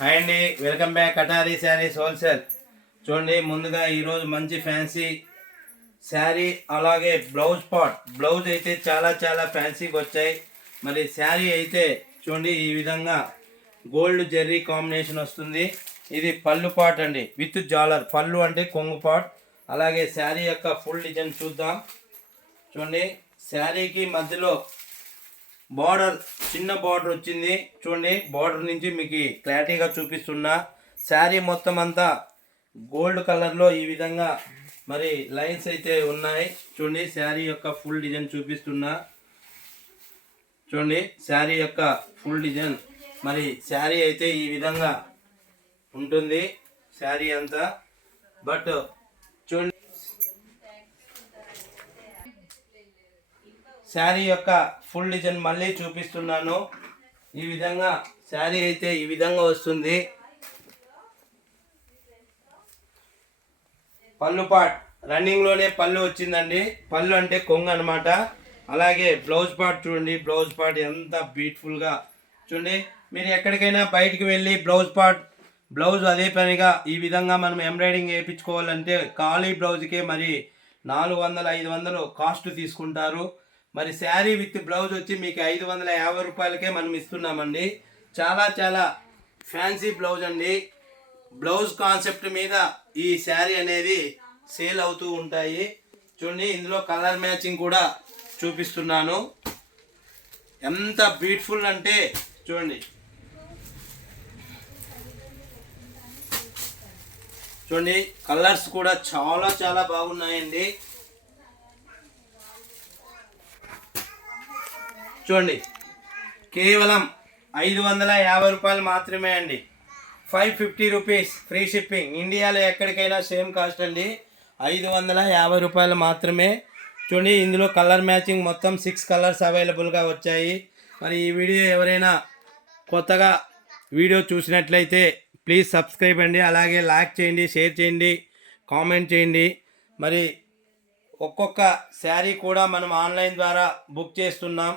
Hi అండి, welcome back కటారీ saris wholesale. చూడండి, ముందుగా ఈరోజు మంచి ఫ్యాన్సీ శారీ, అలాగే బ్లౌజ్ అయితే చాలా చాలా ఫ్యాన్సీగా వచ్చాయి. మరి శారీ అయితే చూడండి, ఈ విధంగా గోల్డ్ జెర్రీ కాంబినేషన్ వస్తుంది. ఇది పళ్ళు పాట్ అండి, విత్ జాలర్. పళ్ళు అంటే కొంగు పాట్. అలాగే శారీ యొక్క ఫుల్ డిజైన్ చూద్దాం. చూడండి, శారీకి మధ్యలో బార్డర్, చిన్న బార్డర్ వచ్చింది. చూడండి, బార్డర్ నుంచి మీకు క్లారిటీగా చూపిస్తున్నా. శారీ మొత్తం అంతా గోల్డ్ కలర్లో ఈ విధంగా మరి లైన్స్ అయితే ఉన్నాయి. చూడండి, శారీ యొక్క ఫుల్ డిజైన్ చూపిస్తున్నా. చూడండి, శారీ యొక్క ఫుల్ డిజైన్. మరి శారీ అయితే ఈ విధంగా ఉంటుంది శారీ అంతా. బట్ చూడండి, శారీ యొక్క ఫుల్ డిజైన్ మళ్ళీ చూపిస్తున్నాను. ఈ విధంగా శారీ అయితే ఈ విధంగా వస్తుంది. పళ్ళు పాట్ రన్నింగ్లోనే పళ్ళు వచ్చిందండి. పళ్ళు అంటే కొంగు అనమాట. అలాగే బ్లౌజ్ పార్ట్ చూడండి, బ్లౌజ్ పార్ట్ ఎంత బ్యూటిఫుల్గా. చూడండి, మీరు ఎక్కడికైనా బయటికి వెళ్ళి బ్లౌజ్ అదే పనిగా ఈ విధంగా మనం ఎంబ్రాయిడింగ్ వేయించుకోవాలంటే ఖాళీ బ్లౌజ్కే మరి 400-500 కాస్ట్ తీసుకుంటారు. మరి శారీ విత్ బ్లౌజ్ వచ్చి మీకు 550 రూపాయలకే మనం ఇస్తున్నామండి. చాలా చాలా ఫ్యాన్సీ బ్లౌజ్ అండి. బ్లౌజ్ కాన్సెప్ట్ మీద ఈ శారీ అనేది సేల్ అవుతూ ఉంటాయి. చూడండి, ఇందులో కలర్ మ్యాచింగ్ కూడా చూపిస్తున్నాను. ఎంత బ్యూటిఫుల్ అంటే చూడండి. చూడండి, కలర్స్ కూడా చాలా చాలా బాగున్నాయండి. చూడండి, కేవలం 550 రూపాయలు మాత్రమే అండి. 550 రూపీస్ ఫ్రీ షిప్పింగ్. ఇండియాలో ఎక్కడికైనా సేమ్ కాస్ట్ అండి. 550 రూపాయలు మాత్రమే. చూడండి, ఇందులో కలర్ మ్యాచింగ్ మొత్తం 6 కలర్స్ అవైలబుల్గా వచ్చాయి. మరి ఈ వీడియో ఎవరైనా కొత్తగా వీడియో చూసినట్లయితే ప్లీజ్ సబ్స్క్రైబ్ అండి. అలాగే లైక్ చేయండి, షేర్ చేయండి, కామెంట్ చేయండి. మరి ఒక్కొక్క శారీ కూడా మనం ఆన్లైన్ ద్వారా బుక్ చేస్తున్నాం.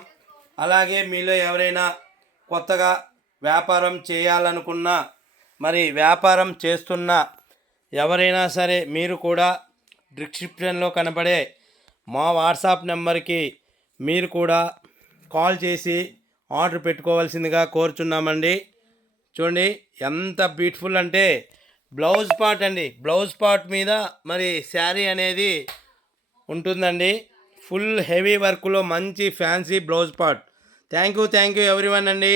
అలాగే మీలో ఎవరైనా కొత్తగా వ్యాపారం చేయాలనుకున్నా, మరి వ్యాపారం చేస్తున్న ఎవరైనా సరే మీరు కూడా డిస్క్రిప్షన్లో కనబడే మా వాట్సాప్ నెంబర్కి మీరు కూడా కాల్ చేసి ఆర్డర్ పెట్టుకోవాల్సిందిగా కోరుచున్నామండి. చూడండి, ఎంత బ్యూటిఫుల్ అంటే బ్లౌజ్ పార్ట్ అండి. బ్లౌజ్ పార్ట్ మీద మరి శారీ అనేది ఉంటుందండి. ఫుల్ హెవీ వర్క్లో మంచి fancy blouse part. Thank you everyone అండి.